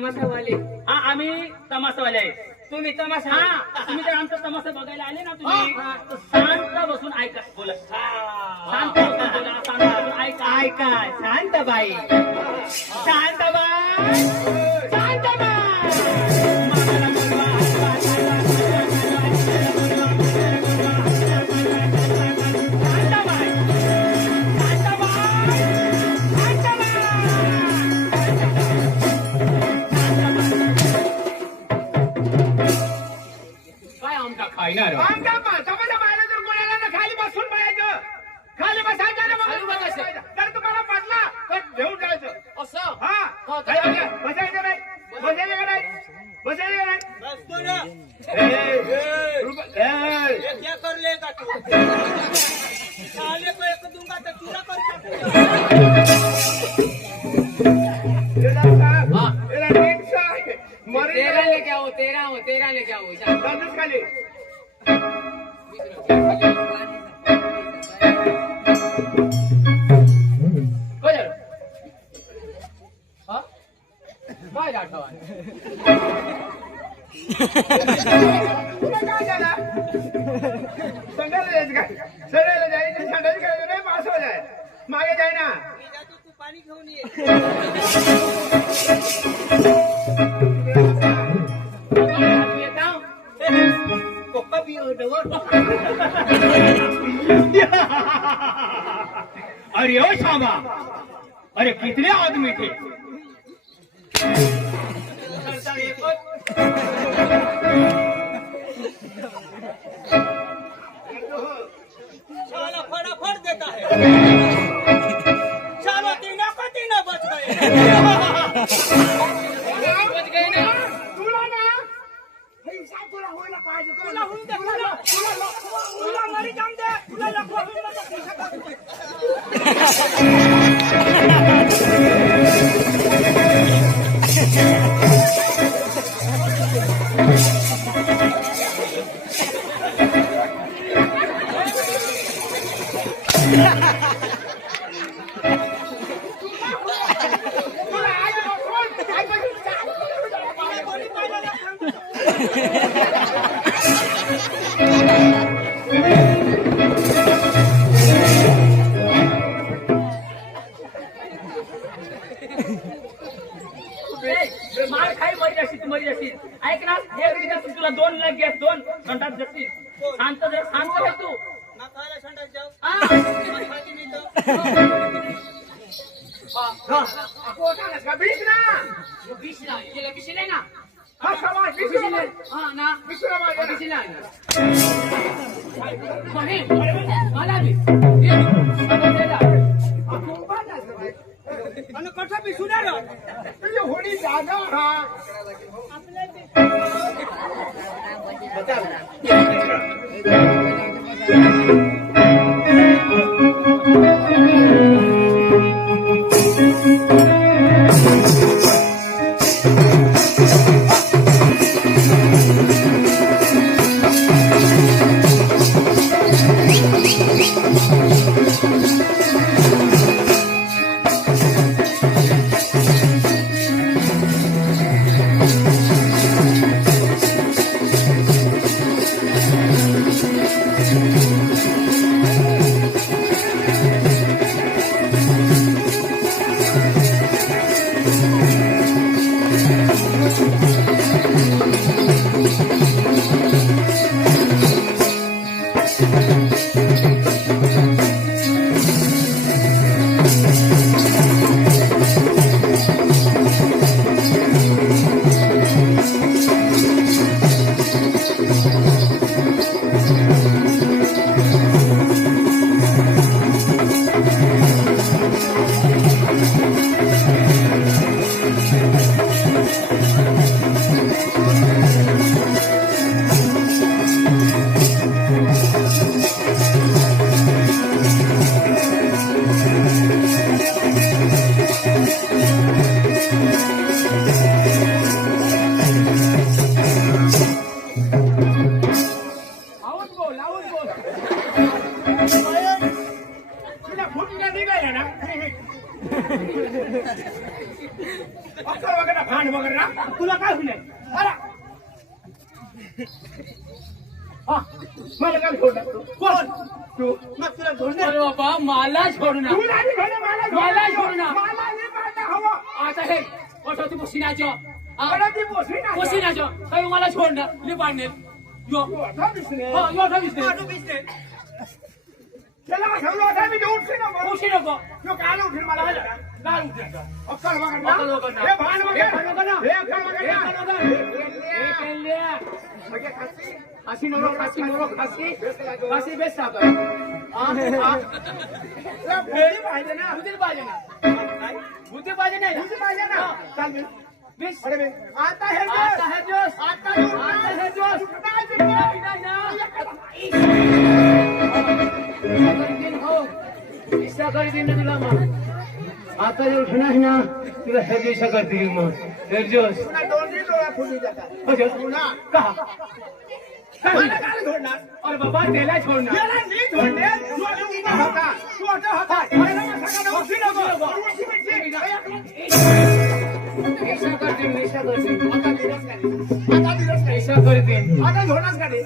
तमाशावाले. हा आम्ही तमाशावाले आहे. तुम्ही तमाशा. हा तुम्ही जर आमचा तमाशा बघायला आले ना तुम्ही तर शांत बसून ऐका. बोला शांत बसून बोला. शांत बसून ऐका. ऐका शांताबाई. शांताबाई. शांताबाई. आमच्या समाजा बाहेर जर कोणाला ना खाली बसून बघायचं, खाली बसायचं ना खाली मग बसायचं. जर तुम्हाला पडला तर घेऊन जायचं. असं. हा बसायचं नाही, बसायचं का नाही, बसायचं का नाही. बसतो ना. क्या कर लेगा तू? साले को एक दूंगा तो चूरा कर तेरा लेके आओ. तेरा लेके आओ. खाली काय आठवा तुला काय झाला? संडासला जायचं काय? सगळ्याला जायचं, संडास करायचं नाही, मासं जाय. मागे जाय ना. तू पाणी घेऊन ये. अरे ओ शामा, अरे कितने आदमी थे? साला फटाफट देता है. चलो तीनों को तीनों बच गए. तुला ना हिसाब तुला होईल पाहिजे. तुला होऊन दे. तुला मरी जाऊन दे. तुला लपवा होऊन दे. मार खाई मरी जाशील. ऐक ना, एक दिवस तुला 2 लाख घ्या. 2 संडास जाशील. शांत रह तू. ना खायला संडास जाऊ. हा. खाती नाही तर. पोटालाच का? बीस ना. बिशीले ना. हा समाज बीस ना. हा ना. बीसला माझ्या. बिशीला आहे ना. मला बी. आणि कसा बी सुधार. तुझी होणी जागा हा. अक्कल वगैरे भांड वगैरे ना तुला काय होईल अरे हा मला काय सोडणार कोण तू मग तुला धोंडे अरे बाबा मला सोडू ना तू नाही घेणे मला मला सोड ना. मला नाही पाहता हवं आता हे ओठवती पोशिनाचं मला ती पोसली नाही पोशिनाचं काही मला सोड ना मी पाडणे यो तू आता दिसणे हो यो ठेवीस माझं business. त्याला सांगलो आता मी उठली ना मग पोशी नको तू काल उठली मला काय उठायचं अक्कल वगैरे अक्कल वगैरे ना. हे भांड वगैरे हे भांड वगैरे ना. हे अक्कल वगैरे हे भांड वगैरे. हे केल्या म्हणजे खासी खासी नरो खासी बेस्ट राहतो भेटी पाहिजे ना बुद्धी पाहिजे ना बुद्धी पाहिजे नाही तुझी पाहिजे ना चाल मी बेस अरे बे आता हे आता हे जोश आता हे जोश इच्छा करी दिन तुला मग आता जे उठणार ना तुला हे दिशा करते मग हे जोश पुन्हा दोन्ही डोळा फुटून जातात पुन्हा का मला काय सोडणार अरे बाबा त्याला छोडणार याला मी सोडणे तू आता उभा होता तू आता होता मला मग सगळं उशी नको उशी बिशी. इच्छा करते इच्छा करते आता दिवस काय आता दिवस काय इच्छा करते आता झोडणार का रे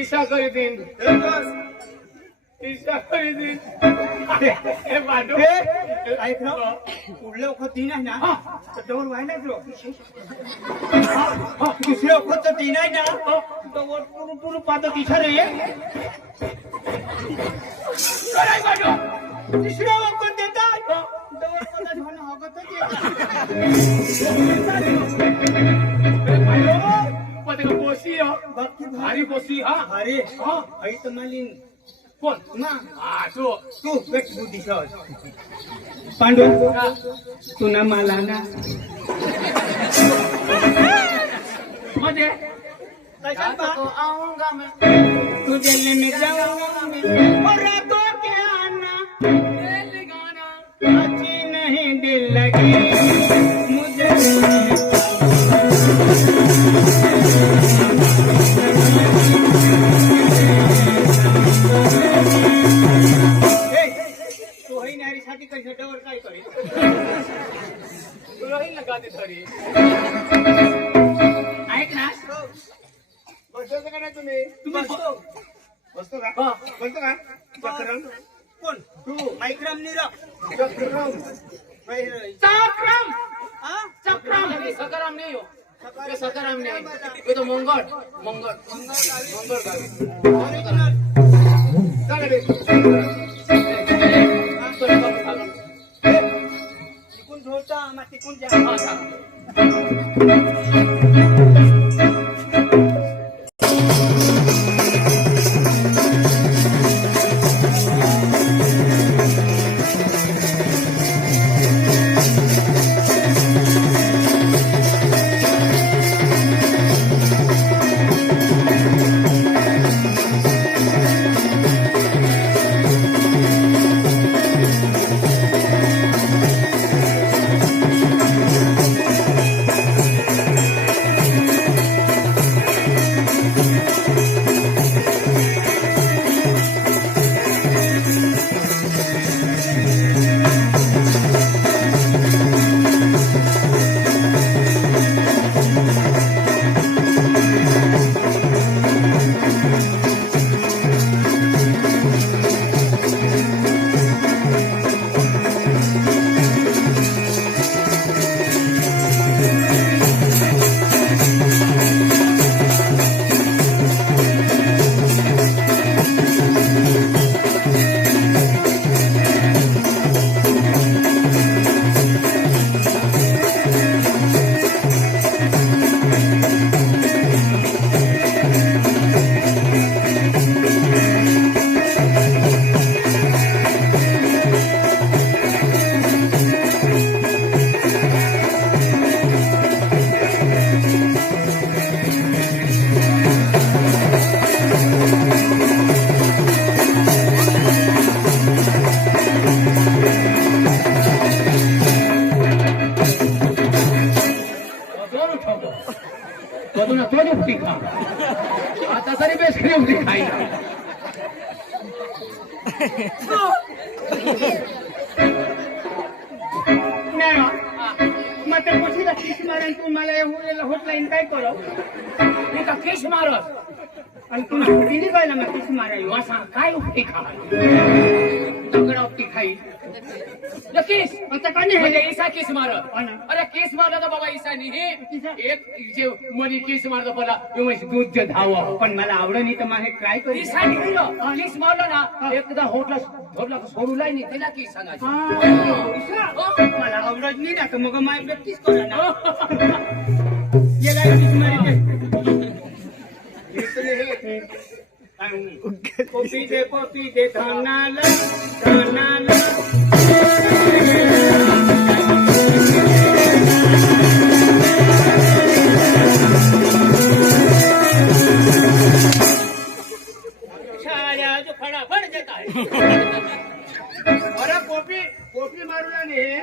इच्छा करते इच्छा करते हे बाजू ऐक ना पुढल्या वखत तीन आहे ना तर डोर व्हायला दुसऱ्या वखत तर तीन आहे ना तर वर पुरू पुरू पाहतो तिथं रे काय बाजू तिसऱ्या वखत देतात डोर पदा झालं हगतच पोशी भारी पोशी हा अरे हा आई तर मालिन कोण ना हा तू तू वेट बुद्धी ठेव पांडू तू ना मला ना मध्ये कैसा बा आऊंगा मैं तू दिल्ली में जाऊंगा मैं और रातों के आना दिल गाना अच्छी नहीं दिल लगी मुझे तू ही नारी साठी कशी डवर काय करेल तुलाही लगा दे थोडी ऐक ना बसतो का नाही तुम्ही तुम्ही बसतो का हा बसतो का चक्रम कोण तू माईक्रम नीरव चक्रम चक्रम हा चक्रम ये सकाराम नहीं हो ये सकाराम नहीं ये तो मंगल मंगल मंगल का चला रे तिकून झोडता मग तिकून जा कदून थोडी उपटी खा आता तरी बेसरी उपटी खाई आणि तू मला होटलाईन काय करव मी का केस मारत आणि तू किती पाहिलं मग किती मारायला मग सांग काय उपटी खा दगड उपटी खाई केस म्हणजे ईसा केस मारत अरे केस मारला तर बाबा ईसानी हे एक जे मनी केस मारतो मला दूध जे धाव पण मला आवडत नाही तर मला हे ट्राय करू ईसानी दिलं केस मारलं ना एकदा होटला धरला सोडू नाही त्याला केस सांगायचं मला आवडत नाही ना तर मग माय प्रॅक्टिस करा ना याला किती मारायचे पपी दे धानाला धानाला छाया जो फटाफट देत आहे अरे पोपी मारूला नाही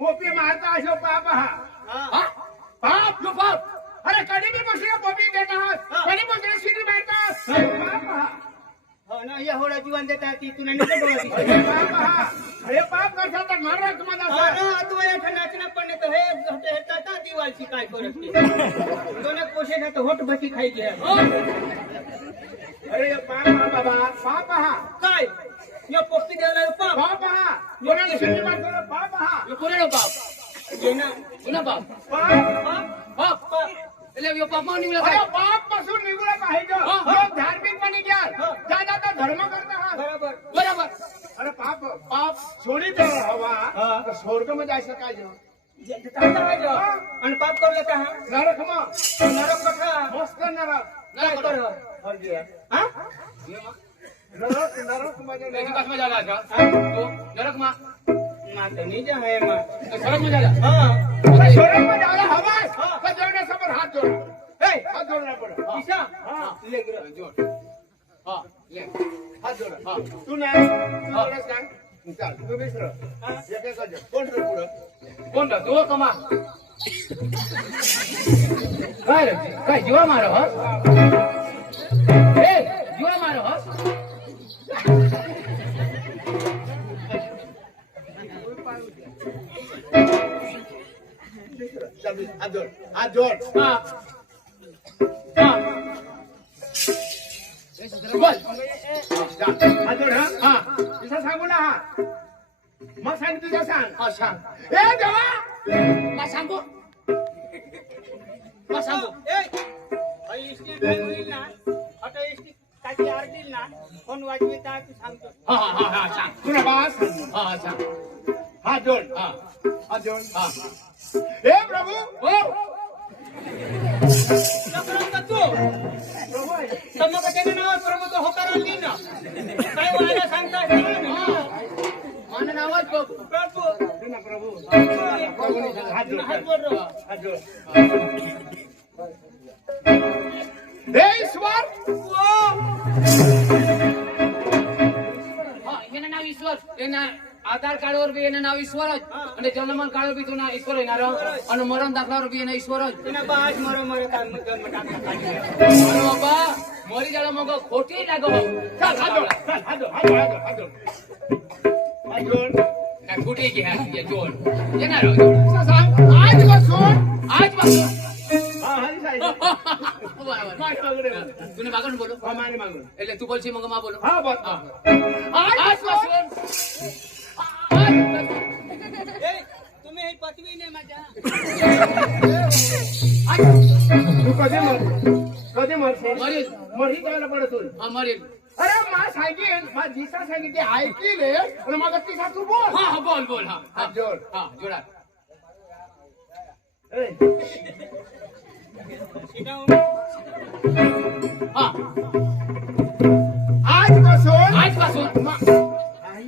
पोपी मारता असो पाप हा बाप लो बाप अरे कधी मी बसल्या पोपी देत आहात कधी बसल्या शिरी मारता पाप हा हो ना या होळा जीवन देता ती तुला नको डोळा अरे पाप हा अरे पाप करता तर मारा तुम्हाला तू याच्या नाचना पण तो हे होते हेटा दिवाळची काय करत दोन पोषे ना तो होट भटी खाई घ्या अरे पाप हा बाबा पाप हा काय या पोपटी द्यायला पाप पाप हा कोणाला शिरी मारतो पाप हा कोणाला बाप ये ना कोणा बाप पाप बाप એટલે યો પાપમાં નીકળે अरे बाप पासून निघून पाहिजे लोक धार्मिकपणे घ्या ज्यादा तर धर्म करता हा बरोबर બરાબર अरे पाप पाप सोडी तर हवा तर स्वर्ग मध्ये असं काय आणि पाप करलं का नरक मग नरक कथा मस्त नरक काय कर हा नरक नरक मध्ये એની પાસમાં जाला છે તો નરકમાં नातनी जे आहे मा નરકમાં जाला हा अरे स्वर्ग मध्ये आला हवा तर जेवण्यासमोर हात जोडा हात जोडला पडो ईशा લેકર જોડ હા લે हात जोडा હા तू नाही तू जोडस काय चाल तू मिश्र एक एक कर कोण रे पुढं કોણ તો કમા काय जीवा मारो हस ए जीवा मारो हस हात जोड हात जोड हा हा बोल हात जोड हा तिचा सांगू ना हा मग सांग तुझा सांग हा सांग ए देवा मा सांगू मा सांगू इष्टी काय होईल ना आता इष्टी काही आरतील ना फोन वाजवी तर तू सांगतो हा हा हा हा सांग तुला बास हा हा सांग हात जोड हा हात जोड हा हे प्रभू हो लग्न तू प्रभू आहे. तर मग त्याने नाव प्रभू तो होकार आणली ना काय व्हायला सांगताय माने नावाच बघ प्रभू तू ना प्रभू हात जोड हात जोड हे ईश्वर હા એના નામ ઈશ્વર એના આધાર કાર્ડ પર બી એના નામ ઈશ્વર જ અને જન્મ કાર્ડ પર બી તો ના ઈશ્વર જ નારો અને મરણ દાખલા પર બી એના ઈશ્વર જ તેના બાજ મરો મરો કામ જન્મ ટાકા અરે બાબા મરી જાળો મગો ખોટી લાગો ચાલ હાથ જોડ ચાલ હાથ જોડ હાથ જોડ હાથ જોડ હાથ જોડ ના ખોટી ગયા એ જોડ એના રો જોડ सांग आज बसून આજ બાબા हा हरी साहेब બરાબર माय मागणे તુને માગણ બોલો हा माने मागणे એટલે તું બોલશી મગો માં બોલો हा बस આજ બસવન तुम्ही हे पतवी नाही माझ्या तू कधी मरशील मरील मरी जायला पडत હા मरील अरे मा सांगेन मा जिसा सांगितले ऐकले आणि मग तिसा तू बोल હા હા બોલ બોલ હા हात जोड હા જોડા ए, હા आजपासून આજપાसून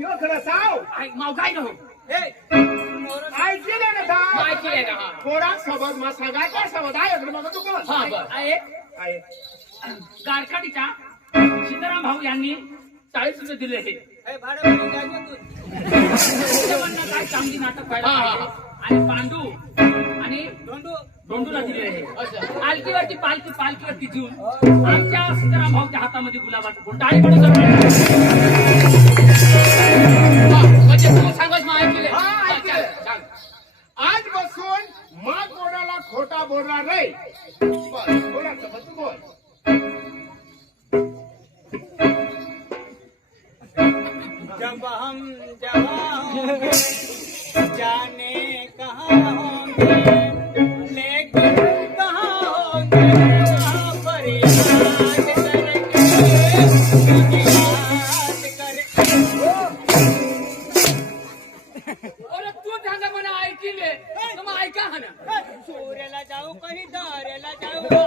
यो खरं साव माव काय नको ऐकले ना साव माहिती आहे ना हा कोणा सोबत मा सगळ्याच्या सोबत आहे मग तू बोल हा बर आहे आहे गारकाडीच्या सीताराम भाऊ यांनी 40 रुपये दिले हे भाडं भरून द्यायचं तू. त्यांचं म्हणणं काय चांगली नाटक व्हायला हा, हा, पाहिजे. आणि पांडू आणि धोंडू धोंडूला दिले हे असं पालखीवरती पालखीवरती घेऊन आमच्या सीताराम भाऊच्या हातामध्ये गुलाबाचं फुल टाळी पडून जाऊ. हा, म्हणजे तू सांगत मग ऐकले हा, ऐकले. सांग आजपासून मा कोणाला बोलणार नाही बस बोलायचं बस तू बोल जब हम जवां होंगे जाने कहाँ होंगे लेकिन कहाँ होंगे वहाँ पर याद करके अरे तू धंदा म्हणा ऐकिले मग ऐका हा ना सूर्याला जाऊ कहीं दाऱ्याला जाऊ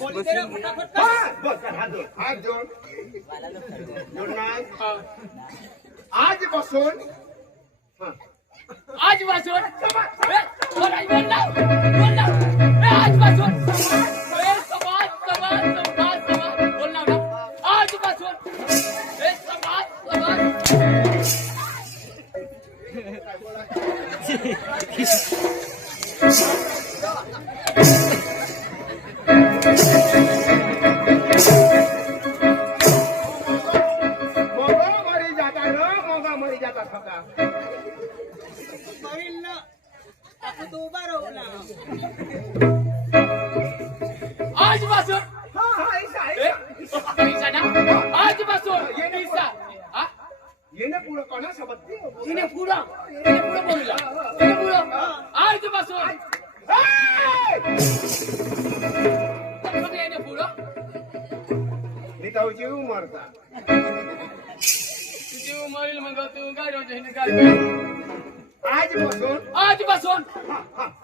बोल तेरा फटाफट कर. हात जोड जोडणार आजपासून आजपासून आजपासून बोल ना आजपासून मरी जाता सका मरील ना आपण तो उभा राहू ना आजपासून पैसा ना आजपासून येणे पुढं कोणासोबत तिने पुढं बोलला तिने पुढं आजपासून येणे पुढं मी तर जीव मरता तुझी मरील मग तू काय रोज आजपासून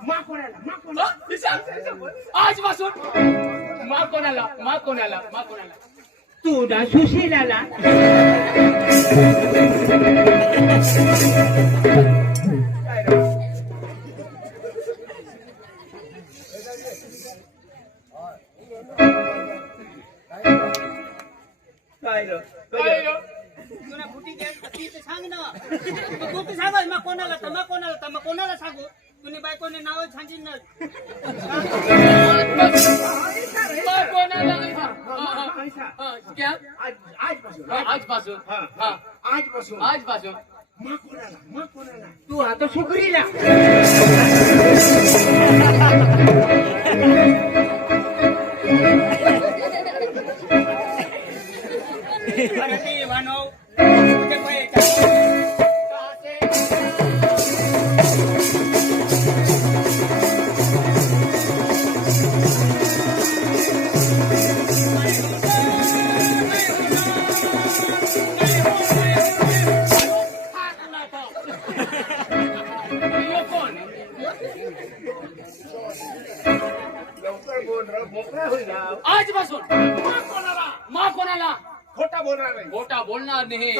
मा कोणाला आजपासून मा कोणाला तू ना सुशीलाला काय रे? काय रे? काय रे? तुला फुटी घ्या ती तर सांग ना तू तर सांग मग कोणाला सांगू तुम्ही बायकोने नाव सांगीन ना मा कोणाला क्या आजपासून आजपासून आजपासून मा कोणाला तू आता सुकरीला अरे ते वानो तुझे पैसे लवकर बोल रे मोकळा होईल आजपासून मा कोणाला खोटा बोलणार नाही खोटा बोलणार नाही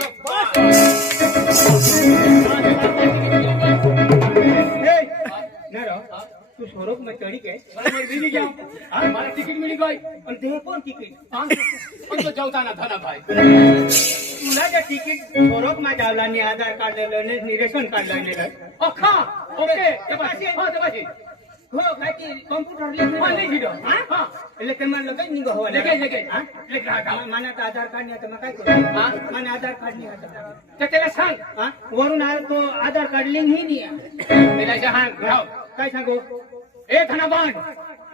तू स्वरूप में चढ़ी के मला तिकीट मिळी काय और दे कौन टिकट पण तो जेवताना धना भाई तुला जे तिकीट स्वरूप में जावला नि आधार कार्ड लेलं नि रेशन कार्ड लेलं अख्खा ओके ते हो काय की कॉम्प्युटर એટલે તમારે લગાઈ ની ગો મને તો આધાર કાર્ડ ની તમે काय करू મને આધાર કાર્ડ ની હતા तर त्याला सांग हा वरून आलं तो आधार कार्ड लिंक ही नाही त्याला सांग काय सांगू ए धनाबान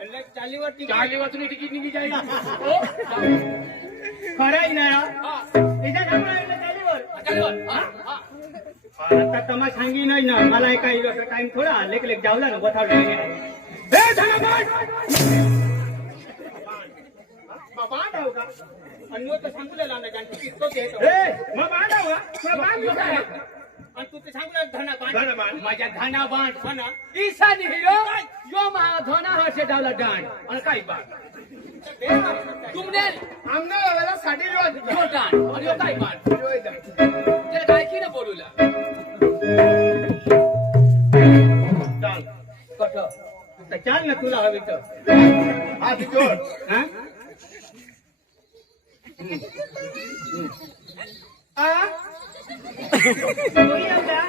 એટલે ચાલી વાર चार्ली वाचून तिकीट निघी जाईल खराय ना त्याच्या चालीवर आता तमा सांगी नाही ना मला काही टाइम थोडा लेक लेक जावला ना बथावलं ए धनाबान बांध हो का अन्यो तर सांगू लागला ना जान तिकीट तो देतो ए मग बांध हो का बांध हो का आणि तू ते सांगू लागला धना माझ्या धनाबान धना ईसा हिरो यो मा धना हर्षे डावला डांड आणि काही बाण तुमने आमना वेळेला साठी यो डांड आणि यो काही बाण त्याला काय की ना बोलूला कट तर चाल ना तुला हवी तर हात जोड हा आ कोणी आमचा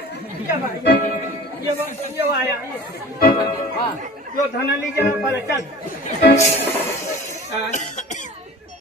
ये आया हा यो धना लीजिए ना पहले चल हाँ,